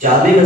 40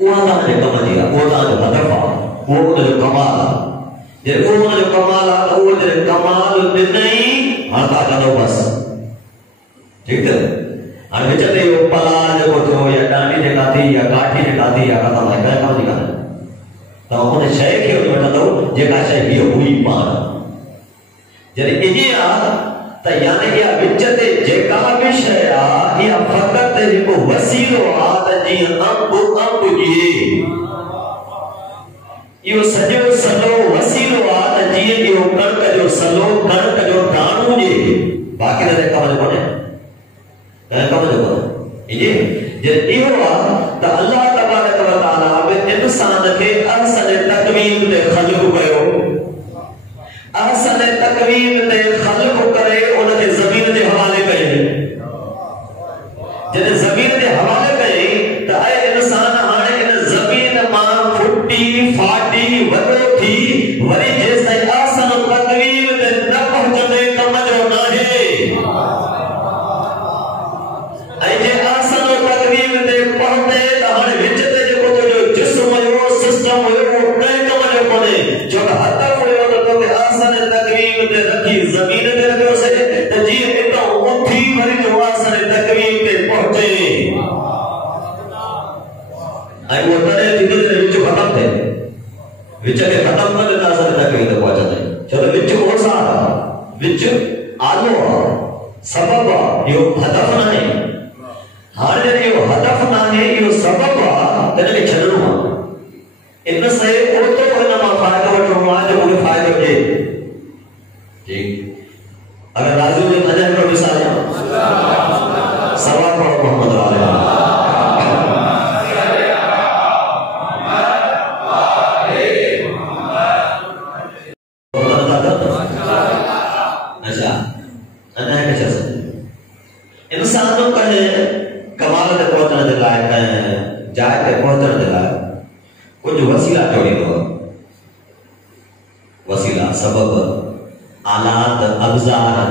وہ تانے کم دیا وہ تانے ہدف وہ جو کمال جے وہ جو کمال وہ جو کمال نہیں ہتا جنو بس ٹھیک ہے ہر وچ تے وہ پلا جو تو یا ڈانڈی دے کاتی یا کاٹھی دے کاتی یا ختم ہے کہیں کم نہیں کرنا تو ان شے کے وٹا دو جے کا شے ہی ہوئی پان جے انہیا تے یعنی کہ وچ تے جے کا بھی شے آ یا فقط جو وسیلو آ تے جی اب جی یہ سجو سلو وسیلو آ تے جی جو کڑک جو سلو کڑک جو ڈانو جی باقی دے کم جو بنے کہیں کم جو بنے یہ جے ایو آ تے اللہ تبارک و تعالی انسان کے احسن تقویم تے خلق کیو احسن تقویم تے خلق کرے ان کے زمین دے حوالے کئے جے زمین دے حوالے کئے تے اے انسان ہانے ان زمین ماں پھٹی فاٹی وڈو تھی وری جیسے احسن تقویم تے نہ پہنچے کم جو نہ ہے اے جے احسن تقویم تے پہنچے تے ہانے وچ تے جو جسم جو سسٹم وہ کہیں کم جو کونے جو ہدف ہوئے تو کہ احسن تقویم تے رکھی زمین تے رکھو سے تے جی اتنا اٹھی وری جو احسن تقویم تے پہنچے ائی وہ تنے تھی تے وچ ختم تھے وچ کے ختم کر دیتا احسن تقویم تے پہنچا تے چلو وچ کون سا وچ آلو سبب یہ ہدف نہ ہے ہر جے یہ ہدف نہ ہے یہ سبب تے نے چھڈنو ان سے او تو انما فائدہ وٹھو آ جو انہیں فائدہ دے ٹھیک اگر راضی ہو جائے نجم رو مثال سوال پڑھو محمد علیہ اچھا انا ہے کچھ انسانوں کا کمال تے پہنچنے دے لائق ہے جائے تے پہنچنے دے لائق کچھ وسیلہ جوڑی دو وسیلہ سبب آلات ابزار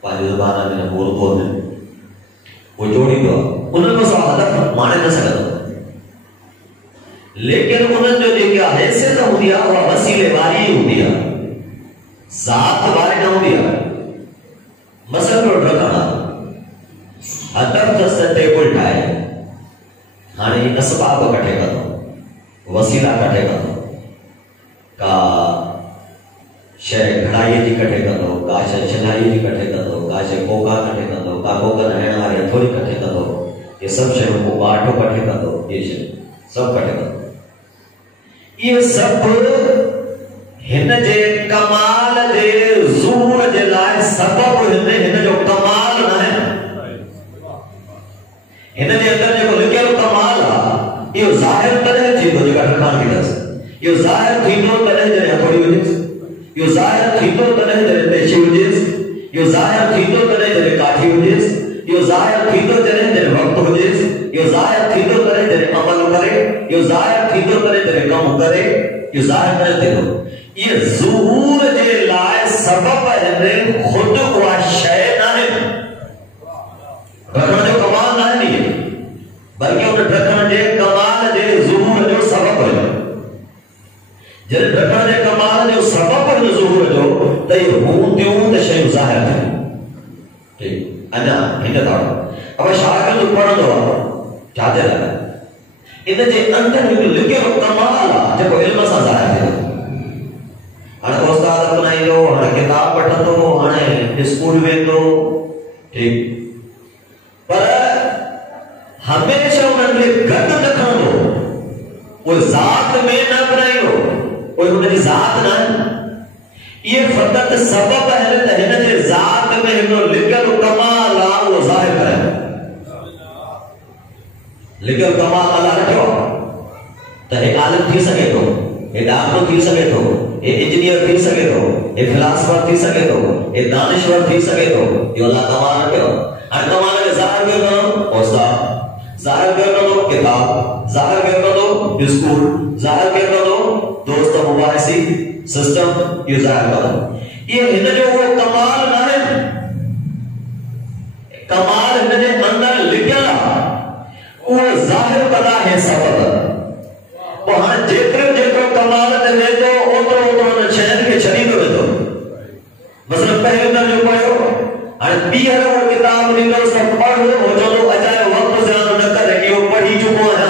پانچ زبانہ میں بول بول وہ جوڑی دو انہوں کو سب ہدف مانے نہ سکتا لیکن انہوں جو دیکھا حیثیت ہو دیا وہ وسیلے واری ہو دیا ذات واری نہ ہو دیا مثلا کو رکھنا ہدف جس ٹیبل ٹھائے ہانے اسباب کٹھے کرو وسیلہ کٹھے کرو کا شے گھڑائی جی کٹھے کرو کا شے چلائی جی کٹھے کرو کا شے کوکا کٹھے کرو کا کوکا رہن والے تھوڑی کٹھے کرو یہ سب شے کو باٹو کٹھے کرو یہ شے سب کٹھے کرو یہ سب ہن جے کمال دے ظہور دے لائے سبب ہن جو کمال نہ ہے ہن دے اندر جو لکھیو کمال یہ ظاہر تنے تھی تو جگہ ٹھکان کی دس یہ ظاہر تھی تو تنے جنے ہتھوڑی وجیس یہ ظاہر تھی تو تنے جنے پیشی وجیس یہ ظاہر تھی تو تنے جنے کاٹھی وجیس یہ ظاہر تھی تو تنے جنے وقت وجیس یہ ظاہر تھی تو تنے جنے عمل کرے یہ ظاہر تھی تو تنے جنے کم کرے یہ ظاہر تنے تھی تو یہ ظہور جے لائے سبب ہے خود ہوا شے نہ ہے رکھنا جو کمال نہ ہے بلکہ انہیں رکھنا جے کمال جے ظہور جو سبب ہے جے رکھنا جے کمال جو سبب ہے ظہور جو تے ہوں دیوں تے شے ظاہر ہے ٹھیک انا ہن تھا اب شاگرد پڑھ دو چاہتے لگا ان جے اندر لکھو کمال جو علم سا ظاہر ہے ہن استاد اپنائی دو ہن کتاب پڑھ دو ہن اسکول میں دو ٹھیک پر ہمیشہ انہوں نے گھٹ رکھنا دو وہ ذات میں نہ بنائی ہو وہ انہوں نے ذات نہ یہ فقط سبب ہے انہوں نے ذات میں انہوں لکھل کمال وہ ظاہر کرے لکھل کمال اللہ رکھو تو ایک عالم تھی سکے تو ایک ڈاکٹر تھی سکے تو ایک انجینئر تھی سکے تو ایک فلاسفر تھی سکے تو ایک دانشور تھی سکے تو یہ اللہ کمال رکھو ہر کمال کے ظاہر کرنا استاد ظاہر کرنا دو کتاب ظاہر کرنا دو اسکول ظاہر کرنا دو دوست مباحثی سسٹم یہ ظاہر کرنا یہ ہن جو وہ کمال نہ ہے کمال ہن دے اندر لکھیا وہ ظاہر بنا ہے سبب وہاں جترو کمال دے تو اوترو نہ شہر کے چھڑی دو مثلا پہلے نہ جو پڑھو اور بیہر وہ کتاب نکل سب پڑھ ہو جو اجائے وقت زیادہ نہ کرے کہ وہ پڑھی چکو ہے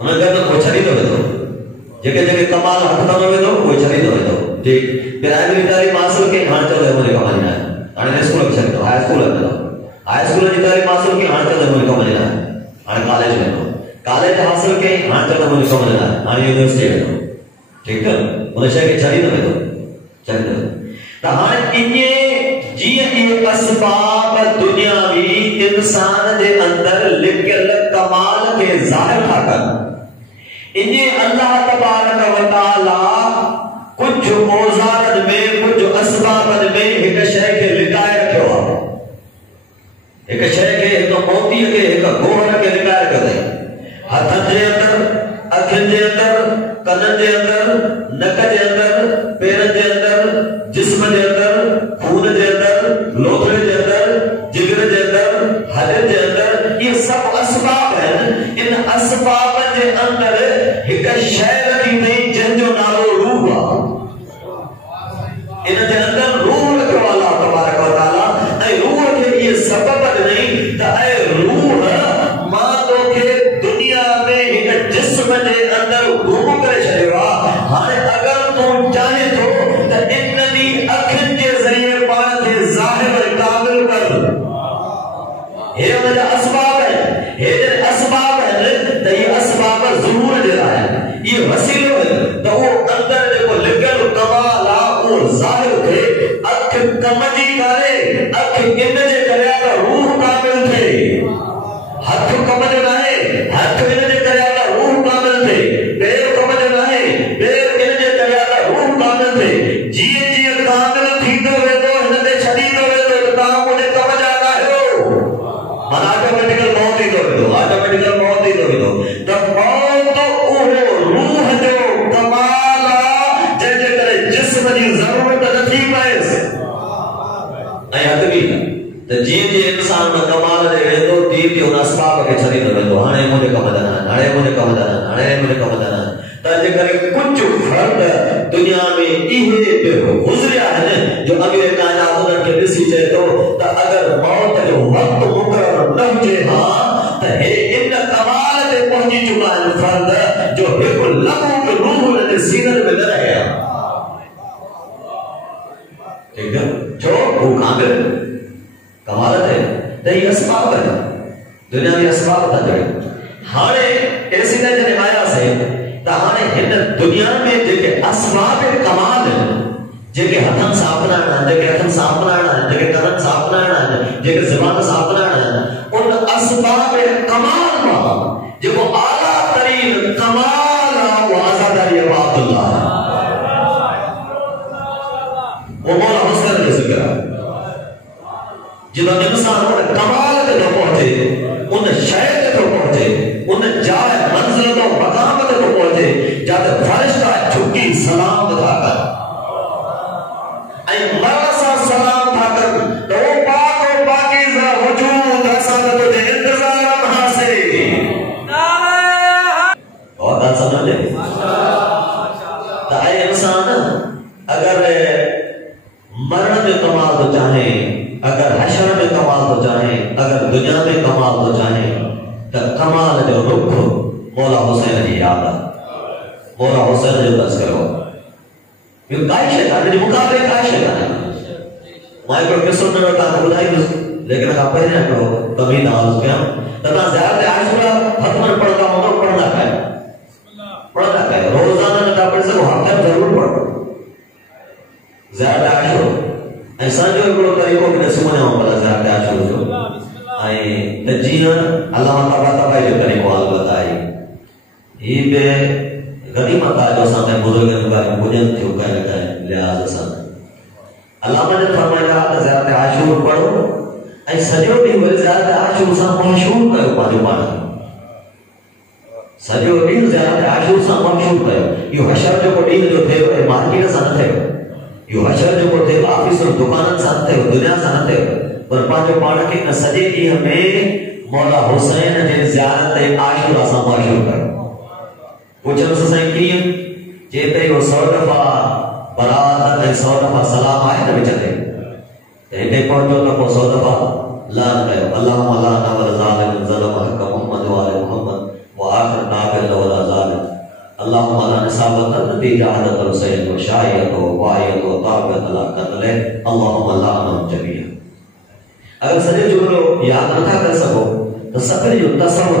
انہیں کہتا کوئی چھڑی دو جگہ جگہ کمال ہاتھ نہ دو کوئی چھڑی دو ٹھیک پھر آئے تعلیم حاصل کے ہاں چلو مجھے کمال ہے آنے اسکول میں چھڑی دو ہائی اسکول میں ہائی اسکول کی تعلیم حاصل کی ہاں چلو مجھے کمال ہے آنے کالج میں کالج حاصل کے ہاں چلو مجھے کمال ہے آنے یونیورسٹی میں ٹھیک ہے انہیں شاہ کہ چھڑی دو چھڑی دو تہاں انہیں جی اسباب دنیاوی انسان دے اندر لکل کمال کے ظاہر تھا کر انہیں اللہ تبارک و تعالی کچھ اوزارن میں کچھ اسبابن میں ایک شے کے لکائے رکھے ہوا ایک شے کے ایک موتی کے ایک گوہر کے لکائے کر دے ہاتھن دے اندر اکھن دے اندر کنن دے اندر نک دے اندر پیرن دے اندر جسم دے اندر خون دے اندر لوتھڑے دے اندر جگر دے اندر ہڈ دے اندر یہ سب اسباب ہیں ان اسباب دے اندر ایک شے رکھی نہیں جن جو نالو روح ان دے اندر روح رکھے والا تبارک و تعالی اے روح کے یہ سبب نہیں تا اے روح ماں تو کے دنیا میں ایک جسم دے اندر گم کرے چھڑے وا ہاں اگر تو چاہے تو اننی اکھن کے ذریعے پان کے ظاہر کامل کر یہ مجھے اسباب ہے یہ اسباب ہے تو یہ اسباب ضرور دے رہا ہے یہ وسیلہ ہے تو وہ اندر جو لکل کمالا وہ ظاہر تھے اکھ کمجی کرے اکھ انجے کرے آگا روح کامل تھے ہاتھ کمج نہ ہاتھ انجے کرے آگا روح کامل تھے پیر کمج نہ پیر انجے کرے آگا روح کامل تھے جیے جیے کامل تھی تو وے تو ہندے چھڑی تو وے تو کام مجھے کمج آگا ہے من آٹومیٹکل موت ہی دو آٹومیٹکل موت ہی دو تب موت اوہ روح جو کمالا جیسے کرے جسم دی ضرورت نتھی پیس اے حقیقی تو جین جی انسان میں کمال دے گئے تو تیر کے ان اسباب کے چھری دے دو ہانے مجھے کمدانا ہانے مجھے کمدانا ہانے مجھے کمدانا تاجے کرے کچھ فرد دنیا میں ایہے پہ گزریا ہے جو امیر کائنات انہوں کے رسی چاہے تو اگر موت جو وقت مقرر نہ ہوئے ہاں تو ان کمال دے پہنچی چکا ہے فرد جو ایک لگوں کے روح نے سینر میں نہ رہے ٹھیک ہے جو وہ کامل کمالت ہے تو یہ اسباب ہے دنیا میں اسباب تھا جڑے ہانے ایسی نہ جنے آیا سے تاہانے ہن دنیا میں جے اسباب کمال ہیں جے کے ہتھن صاف بنانا جے کے ہتھن صاف بنانا جے کے کرن صاف بنانا جے کے زبان صاف بنانا ان اسباب کمال میں جے وہ اعلیٰ ترین کمال و آزاداری عباد اللہ وہ مولا حسن نے ذکر ہے جنہوں نے انسان ان کمال کے تو پہنچے ان شہر کے تو پہنچے ان جائے منزل تو مقام کے تو پہنچے جاتے فرشتہ چھکی سلام تھا کر اے مرسا سلام تھا کر تو پاک و پاکیزہ وجود حسن تجھے انتظار ہمہا سے اور بات سمجھ لے تو اے انسان اگر مرن میں کمال تو چاہیں اگر حشر میں کمال تو چاہیں اگر دنیا میں کمال تو چاہیں تو کمال جو رکھ مولا حسین جی یاد ہے مولا حسین جو دس کرو یہ کائی شیطان ہے جو مقابلے کائی شیطان ہے مائے کو کسر میں بتا کر بلائی لیکن اگر آپ پہنے اکڑو تبھی دعال اس کے ہم تتا زیادہ عاشورہ ختمن پڑھتا ہوں پڑھنا ہے روزانہ نتا پڑھ سے وہ ہفتہ ضرور پڑھو زیادہ عاشور ایسا جو اکڑو طریقوں کے نسمنے ہوں بلا زیادہ عاشور جو آئیں تجینا اللہ تعالیٰ تبائی جو طریقوں آل بتائی یہ بے غنیمت آجو سامنے بزرگن کا بجن تھی ہوگا لگتا ہے لحاظ سامنے اللہ نے فرمائے کہا زیادہ عاشور پڑھو اے سجو بھی ہوئے زیادہ عاشور سامنے محشور کرو پانے پانا سجو بھی زیادہ عاشور سامنے محشور کرو یہ حشر جو کو دین جو تھے وہ مارکی کا سانت ہے یہ حشر جو کو تھے آفیس اور دکانت سانت ہے دنیا سانت ہے پر پانچو پانا کے سجے کی ہمیں مولا حسین جے زیارت عاشور اساں مشہور کر پوچھو سائیں کیوں جیتے وہ 100 دفعہ برات تے 100 دفعہ سلام آئے نہ وچتے تے تے پہنچو تو 100 دفعہ لا کہو اللهم لا نور ظالم ظلم حق محمد و آل محمد وآخر ناقل ولا ظالم اللهم لا نسابت النتيجة عدد الحسين وشاية وواية وطابت لا قتل اللهم لا نم جميعا. اگر سجے جملو یاد نہ کر سکو تو سفر جو تصور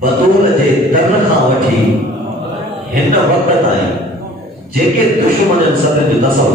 بطول جے در کھا وٹھی ہن وقت تائیں جيڪي دشمن سفر جو تصور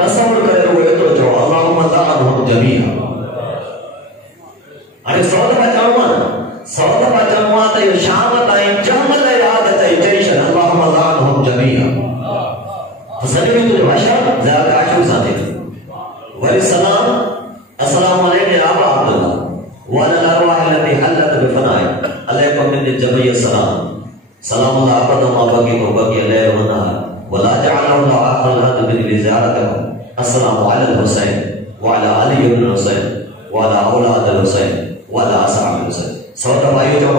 تصور کرے وہ تو جو اللهم لا نم جميعا. ارے سوال بچاؤں سوال بچاؤں تے شام تائیں جمل یاد تے جیشن اللهم لا نم جميعا. فسجے تو بشر زیادہ عاشور ساتھی وعليكم السلام السلام عليكم يا ابا عبد الله وعلى الارواح التي حلت بفنائك عليكم من الجميع السلام سلام الله ابدا ما بقي وبقي الليل والنهار ولا جعل الله اخر الهدى من زيارتكم السلام على الحسين وعلى علي بن الحسين وعلى اولاد الحسين وعلى اصحاب الحسين. سوتا بھائیو جو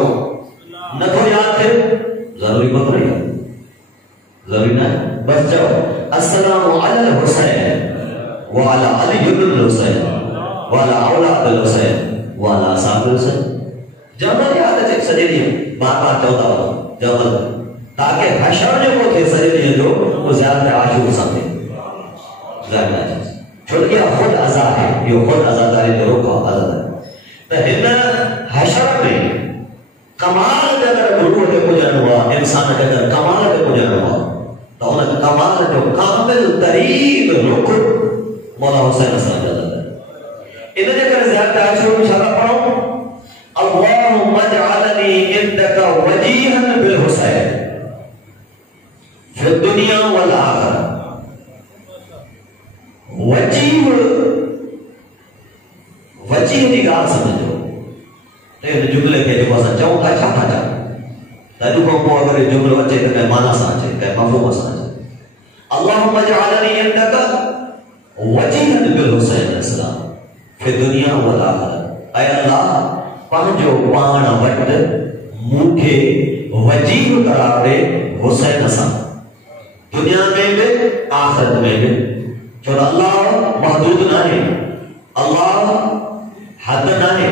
نہ تو یاد تھے ضروری مت رہی ضروری نہ بس جاؤ السلام على الحسين وعلى علي بن الحسين وعلى اولاد الحسين وعلى اصحاب الحسين. جمل یاد ہے سجدی بار بار چوتا ہو جمل تاکہ حشر جو کو تھے سجدی جو وہ زیادہ عاشور سمجھے زیادہ چیز چھوڑ گیا خود ازا ہے یہ خود ازاداری جو روکا ازا ہے تو ہن حشر میں کمال اگر گروہ کے کو جانوا انسان کے اندر کمال کے کو جانوا تو ان کمال جو کامل ترین رکن مولا حسین السلام جاتا ہے. ادھر جے کر زیادہ عاشور میں شاہ پڑھوں اللهم اجعلني عندك وجيها بالحسين في الدنيا والآخرة. وجیہ دی گال سمجھو تے جملے کے جو اساں چاہوں کا چھا تھا تدو کو اگر جملہ اچے تے معنی سمجھے تے مفہوم سمجھے اللهم اجعلني عندك وجيها بالحسين السلام في الدنيا والآخرة. اے اللہ پانچو پان وٹ موکھے وجیہ قرار دے حسین حسن دنیا میں بھی آخرت میں بھی. چون اللہ محدود نہ ہے اللہ حد نہ ہے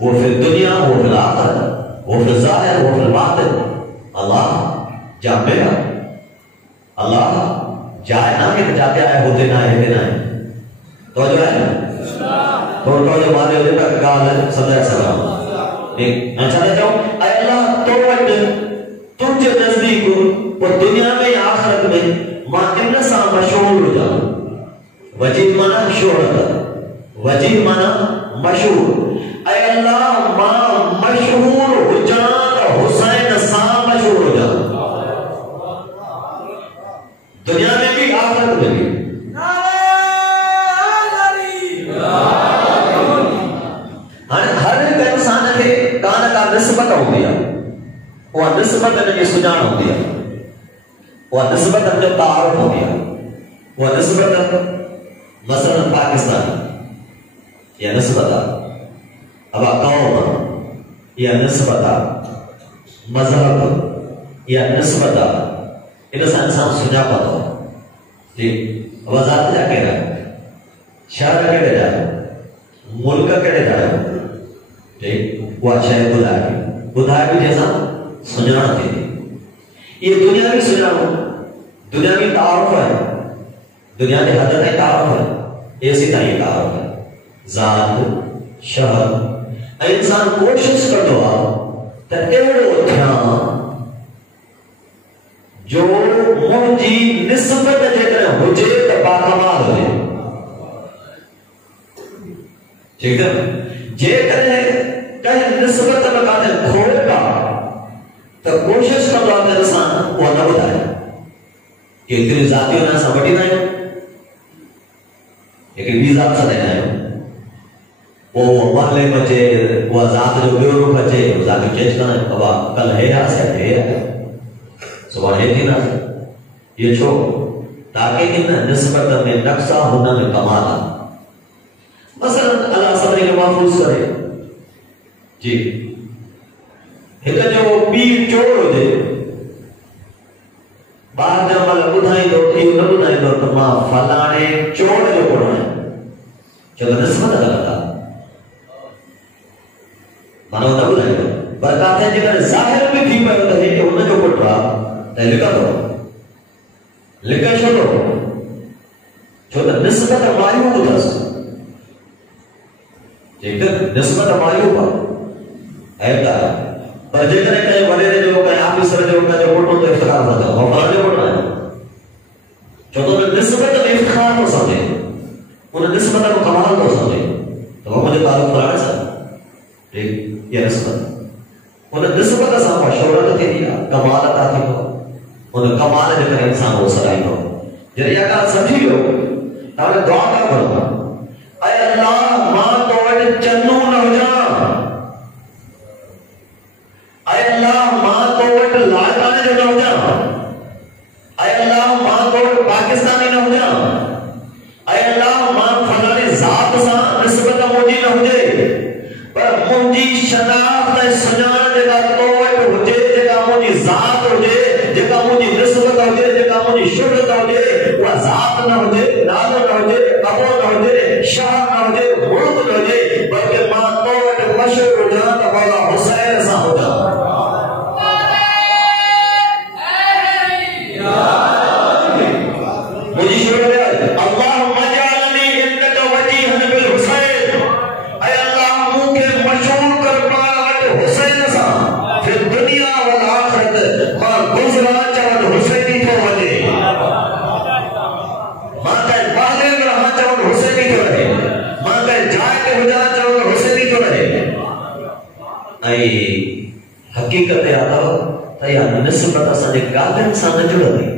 وہ فی الدنیا وہ فی الآخرت وہ فی الظاہر وہ فی الباطن. اللہ جامع ہے اللہ جائے نہ ہے جاتے آئے ہوتے نہ ہے نہ ہے تو جو ہے تو جو مارے ہوتے پر کال ہے صدر سلام میں چاہتا چاہوں اے اللہ تو وقت تجھے نزدیک وہ دنیا میں آخرت میں ماں انسا مشہور ہو جاؤں. وجید مانا شہرت وجید مانا مشہور اے اللہ ماں مشہور ہو جان حسین سا مشہور ہو جاؤں دنیا میں بھی آخرت میں بھی. نسبت ہو گیا وہ نسبت جو سجان ہو گیا وہ نسبت جو تعارف ہو گیا وہ نسبت مثلا پاکستان یا نسبت اب قوم یا نسبت مذہب یا نسبت ان سے انسان سجا پاتا ہو جی وزارت جا کے رہا شہر کے جا ملک کے جا جی وہ شاید بدھائے بھی جیسا سجانا تھی. یہ دنیاوی سجانا دنیاوی تعارف ہے دنیا کے حد تک تعارف ہے ایسی طرح تعارف ہے ذات شہر انسان کوشش کر دو تو ایڑو تھیا جو مجھے نسبت جیتنے ہوجے تو باکمال ہوئے ٹھیک ہے جیتنے کہیں نسبت مکانے کھوڑ کا تو کوشش کر دو آتے انسان وہ نہ بتائے کہ اتنی ذاتیوں نے سمجھی نہ ہے لیکن بھی ذات سے دینا ہے وہ محلے بچے وہ ذات جو بیورو بچے وہ ذات جو چیز کرنا ہے اب کل ہے یا سے ہے صبح ہے تھی نا یہ چھو تاکہ ان نسبت میں نقصہ ہونا میں کمالا مثلا اللہ صدری کے محفوظ کرے جی ایک جو پیر چور ہو جائے بعد جب اللہ بدھائی دو تھی نہ بدھائی دو تو ماں فلانے چور جو پڑھو ہے چلو نسبت لگتا مانو نہ بدھائی دو برکات ہے جگر ظاہر بھی تھی پہ ہوتا ہے کہ انہیں جو پڑھ رہا ہے لکھا دو لکھا چھوڑو چھوڑا نسبت مایو ہوتا ہے جیکر نسبت مایو ہوتا ہے پر جیکر کہیں بڑے رہے جو کہیں آفیسر جو کہیں جو پڑھو تو افتخار ہوتا ہے وہ فلاں جو پڑھ رہا ہے چھوڑا نسبت میں افتخار ہو سکتے انہیں نسبت کو کمال ہو سکتے تو وہ مجھے تعلق فلاں سا یہ نسبت انہیں نسبت سامپا شہرت تھی دیا کمال عطا تھی ہو انہیں کمال جکر انسان ہو سرائی ہو جنہی اگر سمجھی ہو تاکہ دعا کا کرنا اے اللہ ماں تو وٹ چنو نہ ہو جا اے اللہ ماں تو وٹ لاڑکانے جو نہ ہو جا اے اللہ ماں تو وٹ پاکستانی نہ ہو جا اے اللہ ماں فلانے ذات سا نسبت موجی نہ ہو جائے پر موجی شناخت سجان جگہ تو وٹ ہو جائے جگہ موجی ذات ہو جائے جگہ موجی نسبت ہو جائے جگہ موجی شہرت ہو جائے وہ ذات نہ ہو جائے نالو نہ ہو جائے ابو نہ ہو جائے شاہ نہ ہو جائے ملک نہ ہو جائے بلکہ ماں تو وٹ مشہور ہو جا تو بابا حسین سا ہو جا مجھے شروع ہے اللہم اجعلنی انک وجیہن بالحسین اے اللہ منہ کے مشہور کر پایا حسین سا پھر دنیا والآخرت ماں گزرا چاہت حسینی تو وجے ماں کہے باہرے میں رہا چاہت حسینی تو رہے ماں کہے جائے کے ہو جا چاہت حسینی تو رہے اے حقیقت آتا تو یہ نسبت اسا جے گالن سا نہ جڑا دی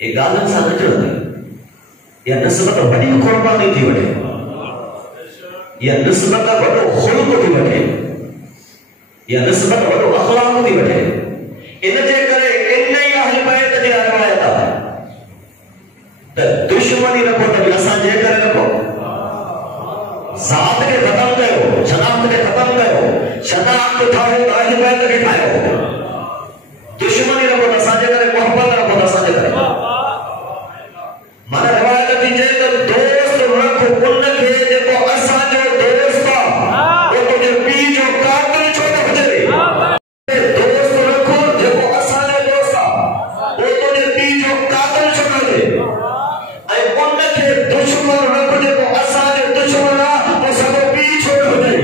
یہ گالن سا نہ جڑا دی یہ نسبت بڑی قربانی تھی وٹے یہ نسبت بڑو خلق تھی وٹے یہ نسبت بڑو اخلاق تھی وٹے ان جے کرے ان ہی اہل بیت جے روایت ہے دشمنی رکھو تو اساں جے کرے رکھو ذات کے ختم کرو شناخت کے ختم کرو شناخت ٹھاؤ اہل بیت کے ٹھاؤ دشمنی رکھو تو اساں جے کرے محبت رکھو تو اساں جے کرے مانا روایت تھی جے تو دوست رکھو ان کے جے کو اساں جو دوست وہ تجھے پی جو قاتل چھوڑا بجے دوست رکھو جے کو اساں جو دوست وہ تجھے پی جو قاتل چھوڑا دے اے ان کے دشمن رکھو جے کو اساں جو دشمن وہ سب پی چھوڑا بجے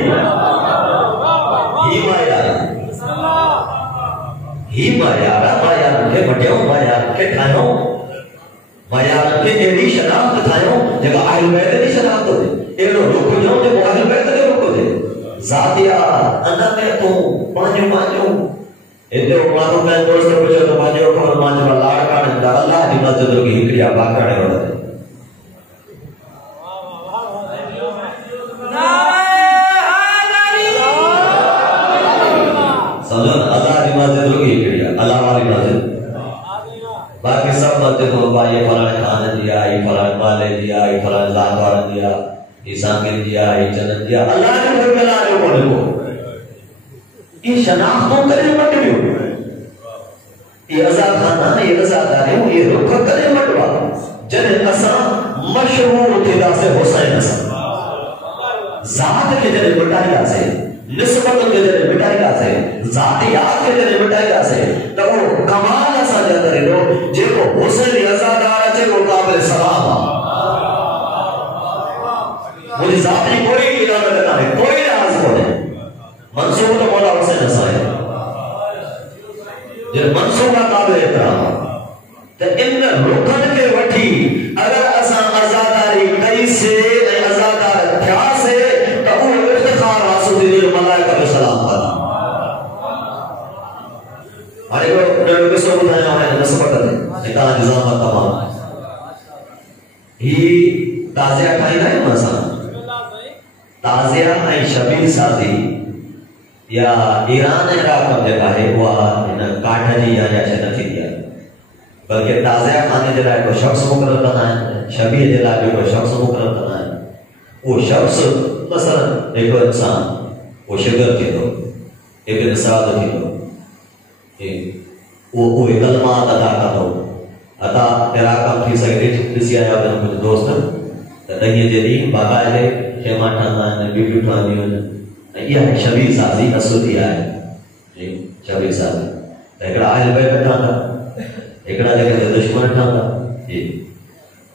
ہی مایا کے بڑیوں مایا کے ٹھائیوں مایا کے ایڈی شناخت ٹھائیوں جگہ آئل بیت نہیں شناخت ہو دے ایڈو رکھو جاؤں جگہ آئل بیت نہیں رکھو دے ذاتیا انا میں تو پانچوں ایڈے مانو میں دوست پوچھو تو پانچوں کو مانو لاڑ کانے دا اللہ دی مسجد کی ہکڑیا باکاڑے ہو دے سمجھو اللہ دی مسجد کی ہکڑیا اللہ والی مسجد باقی سب مسجد ہو با یہ فلان خان دیا یہ فلان مالے دیا یہ فلان ذات والا دیا یہ سامر دیا یہ جنت دیا اللہ نے پھر ملا جو بولے کو یہ شناختوں کرے مٹ بھی ہو یہ ازاد خانہ یہ ازادارے ہوں یہ رکھا کرے مٹ با جنہیں اساں مشہور تیدا سے حسین اساں ذات کے جنہیں مٹائیا سے نسبت کے جنہیں مٹائیا سے ذاتیات کے جنہیں مٹائیا سے تو وہ کمال اساں جا کرے لو جے کو حسین ازادارہ چے وہ قابل سلام مجھے ذاتی کوئی اجازت نہیں کوئی لحاظ ہو نہیں منصوب تو مولا حسین اساں ہے جن منصوب کا قابل احترام تو ان رکن کے وٹھی اگر اساں ازاداری کئی سے ازادار تھیا سے تو وہ افتخار حاصل دل ملائکہ علیہ السلام پر ہمارے کو ڈر کے سو بتایا ہے نسبت ہے نکاح نظام تمام ہی تازیہ کھائی رہے ہیں مثلا تازیہ ہے شبیل سازی یا ایران عراق میں جگہ ہے وہ کاٹھا جی یا چھنا تھی دیا بلکہ تازیہ کھانے جلائے کو شخص مقرر کرنا ہے شبیہ جلائے کو شخص مقرر کرنا ہے وہ شخص مثلا ایک انسان وہ شگر تھی تو ابن سعد تھی تو وہ کلمات ادا کر دو ادا تیرا کام تھی سکتے کسی آیا اپنے مجھے دوست تنگی جدی باقاعدے خیمہ ٹھانا ہے بیٹو ٹھانی ہے یہ ہے شبیر سازی نسوتی آئے شبیر سازی ایکڑا آئل بیٹھ ٹھانا ایکڑا جگہ دشمن ٹھانا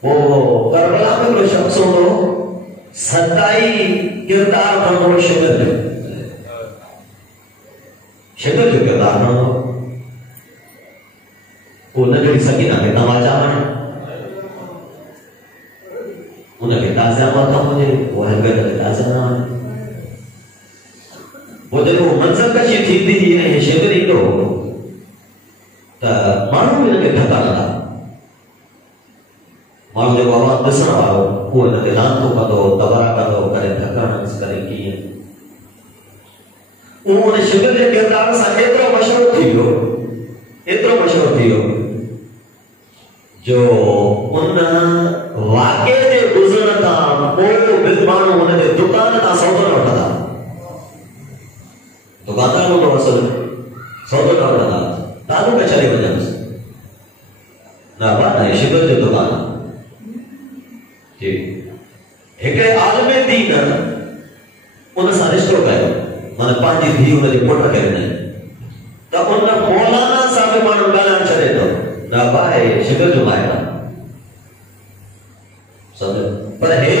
وہ کربلا میں کوئی شخصوں کو ستائی کردار بنو شگر جو کردار بنو وہ نجڑی سکینہ کے تماچا بنے انہیں کے تازہ ماتا مجھے وہ ہنگر کے تازہ نہ آنے وہ جب وہ منظر کا شیف تھی دی نہیں شگر ہی تو مانو میں نے ٹھکانا تھا مانو جب آواز دسنا آو وہ انہیں لانتوں کا دو تبارہ کا دو کرے ٹھکانا اس کرے کی ہے انہیں شگر کے کردار سا اترو مشہور تھی ہو جو ان واقعے دے گزرن تا پوئو بلمانو انہیں دے دکان تا سودہ نہ اٹھا تھا دکان تا انہوں نے سودہ نہ اٹھا تھا تانو کا چلے بجا نہ بات ہے شگر جو دکان ایک عالم دین انہیں سارشتوں کا ہے من پانچی تھی انہیں دے پوٹا کرنے تا انہیں مولانا صاحب مانو گانا چلے تو نہ بائے شگر جو مائے نا سمجھو پر ہے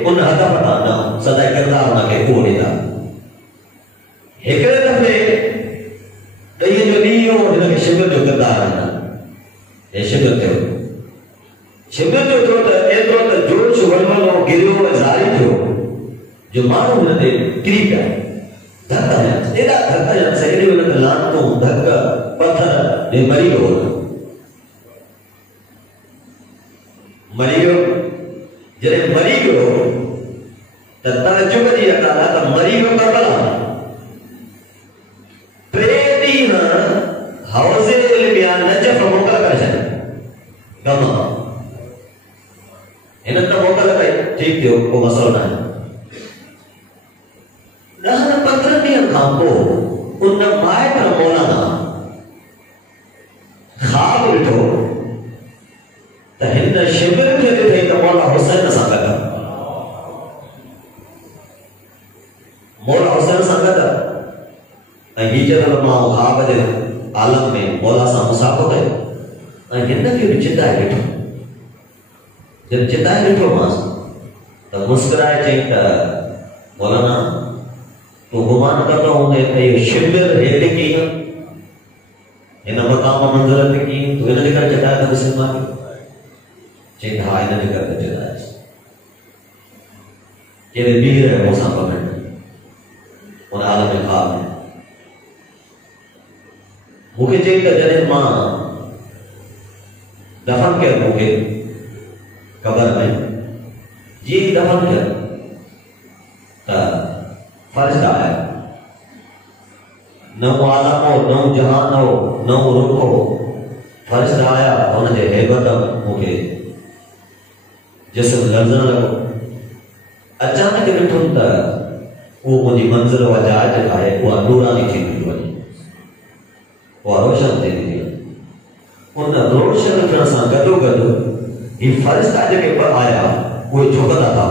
ان حدا پتا نا صدا کردار نا کہ کوڑی دا ایکڑے دفعے یہ جو لیو انہیں کہ شگر جو کردار نا یہ شگر جو جوڑ ولولو گریو ازاری جو مانو انہیں دے کریب ہے دھکا جان ایڈا دھکا جان سہیلی انہیں لانتوں دھکا پتھر یہ مری ہو مریو جنہیں مریو توجہ کری اکالا تا مریو کربلا پریدی حوض علمیہ نجف موقع کر جائے گما انہاں تا موقع لگائی ٹھیک دیو وہ مسئلہ نہ ہے رہنا پتھر نہیں کام کو انہاں مائے پر مولانا خواب لٹھو ہند شبر کے تھے تو مولا حسین سانگا تھا مولا حسین سانگا تھا ہجرت علماء خواب دے عالم میں مولا سا مسافر ہے ہند کی بھی چتائے بیٹھو جب چتائے بیٹھو ماس تو مسکرائے چاہیے تا مولانا تو گمان کرتا ہوں کہ یہ شبر ہے کی انہاں مقام منظرت کی تو انہاں لکھا چتائے تھا مسلمان کی چاہیے ہائی نہ نکر کے چلا ہے یہ بیر ہے موسیٰ پکڑنا اور عالم خواب ہے مکہ چاہیے کہ جنہیں ماں دفن کر مکہ قبر میں جی دفن کر فرشتہ ہے نو عالم ہو نو جہان ہو نو روح ہو فرشتہ آیا انہیں دے حیبت مکہ جسم لرزن لگو اچانک بٹھن تا وہ مجھے منزل و جائے جائے وہ نورانی تھی بٹھو بنی وہ روشن تھی تھی ان روشن رکھنا سا گدو گدو یہ فرشتہ جگہ پر آیا وہ جھکتا تھا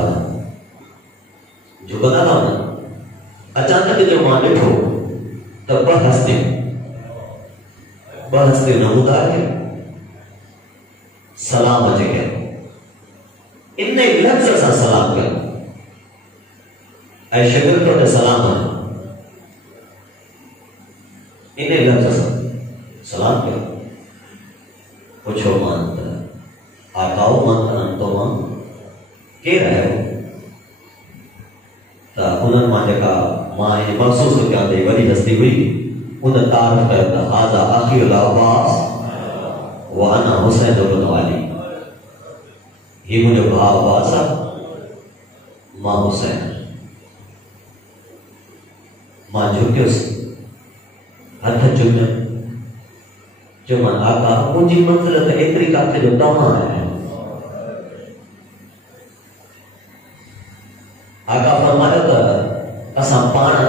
اچانک جو ماں بٹھو تب بہستے نمودہ ہے سلام جگہ انہیں لفظ سے سلام کر اے شکر تو نے سلام ہے انہیں لفظ سے سلام کر پوچھو مانتا آقاؤ مانتا انتو مان کے رہے ہو تا انہوں مانے کا ماں یہ محسوس ہو کیا دے بڑی ہستی ہوئی انہوں تعارف کرتا آزا آخی العباس وانا حسین بن علی یہ مجھے بھاو باسا ماں حسین ماں جھکے اس ہتھ چکنے جو من آقا مجھے منزلت اتری کافی جو دماں ہے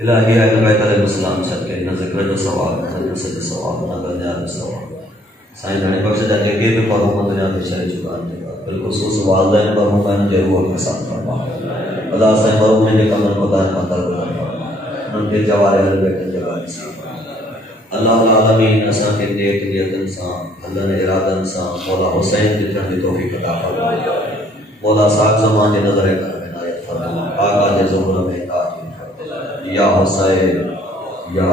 الہی اہل بیت علیہ السلام صدقے نہ ذکر جو ثواب نہ نصب ثواب نہ بنیاد ثواب سائیں نے بخش جاتے کہ بھی مرحوم دنیا میں شری چکان دے گا بالخصوص والدین مرحوم ہیں ضرور کے ساتھ فرما خدا سے مرحوم نے کمن خدا نے مطلب فرما ان کے جوارے اہل بیت جگہ اللہ العالمین اساں کے نیک نیت انسان اللہ نے ارادہ انسان مولا حسین کی طرح توفیق عطا فرما مولا ساک زمان کی نظر کر عنایت فرما آقا کے ظہور میں یا حسین یا